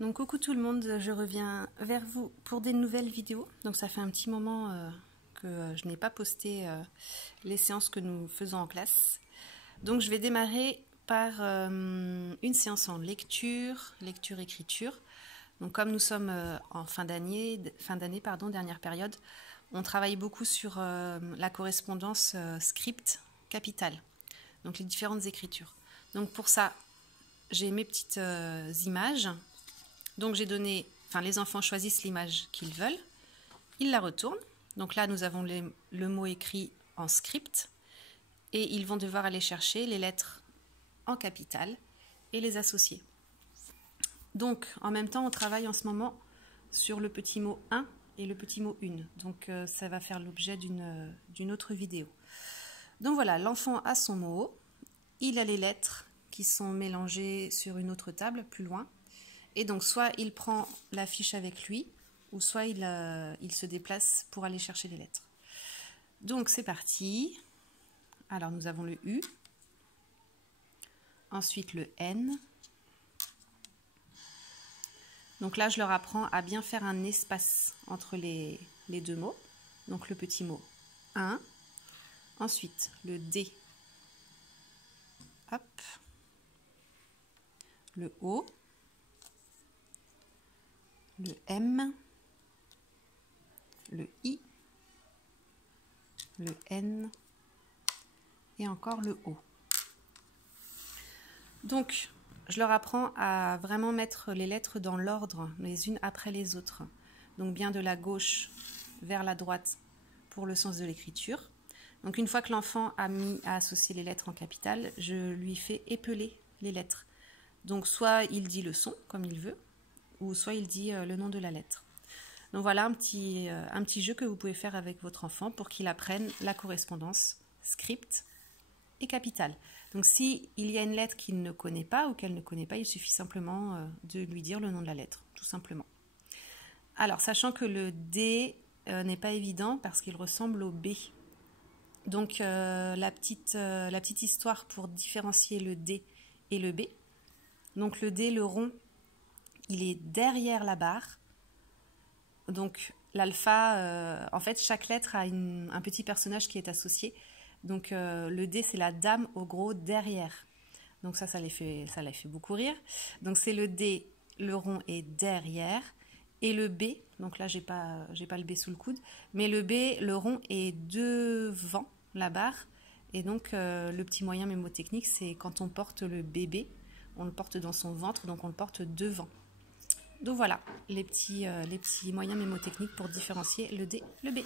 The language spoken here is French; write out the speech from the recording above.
Donc coucou tout le monde, je reviens vers vous pour des nouvelles vidéos. Donc ça fait un petit moment que je n'ai pas posté les séances que nous faisons en classe. Donc je vais démarrer par une séance en lecture-écriture. Donc comme nous sommes en fin d'année, dernière période, on travaille beaucoup sur la correspondance script-capital. Donc les différentes écritures. Donc pour ça, j'ai mes petites images. Donc j'ai donné, les enfants choisissent l'image qu'ils veulent, ils la retournent. Donc là, nous avons le mot écrit en script et ils vont devoir aller chercher les lettres en capital et les associer. Donc en même temps, on travaille en ce moment sur le petit mot 1 et le petit mot 1. Donc ça va faire l'objet d'une autre vidéo. Donc voilà, l'enfant a son mot, il a les lettres qui sont mélangées sur une autre table plus loin. Et donc, soit il prend la fiche avec lui, ou soit il se déplace pour aller chercher les lettres. Donc, c'est parti. Alors, nous avons le U. Ensuite, le N. Donc là, je leur apprends à bien faire un espace entre les deux mots. Donc, le petit mot 1. Ensuite, le D. Hop. Le O. Le M, le I, le N et encore le O. Donc, je leur apprends à vraiment mettre les lettres dans l'ordre, les unes après les autres. Donc, bien de la gauche vers la droite pour le sens de l'écriture. Donc, une fois que l'enfant a associé les lettres en capitale, je lui fais épeler les lettres. Donc, soit il dit le son, comme il veut, ou soit il dit le nom de la lettre. Donc voilà un petit jeu que vous pouvez faire avec votre enfant pour qu'il apprenne la correspondance script et capital. Donc s'il y a une lettre qu'il ne connaît pas ou qu'elle ne connaît pas, il suffit simplement de lui dire le nom de la lettre, tout simplement. Alors, sachant que le D n'est pas évident parce qu'il ressemble au B. Donc la petite histoire pour différencier le D et le B. Donc le D, le rond, il est derrière la barre. Donc l'alpha, en fait, chaque lettre a un petit personnage qui est associé. Donc le D, c'est la dame au gros derrière. Donc ça les fait beaucoup rire. Donc c'est le D, le rond est derrière. Et le B, donc là j'ai pas le B sous le coude, mais le B, le rond est devant la barre. Et donc le petit moyen mémotechnique, c'est quand on porte le bébé, on le porte dans son ventre, donc on le porte devant. Donc voilà, les petits moyens mémotechniques pour différencier le D, le B.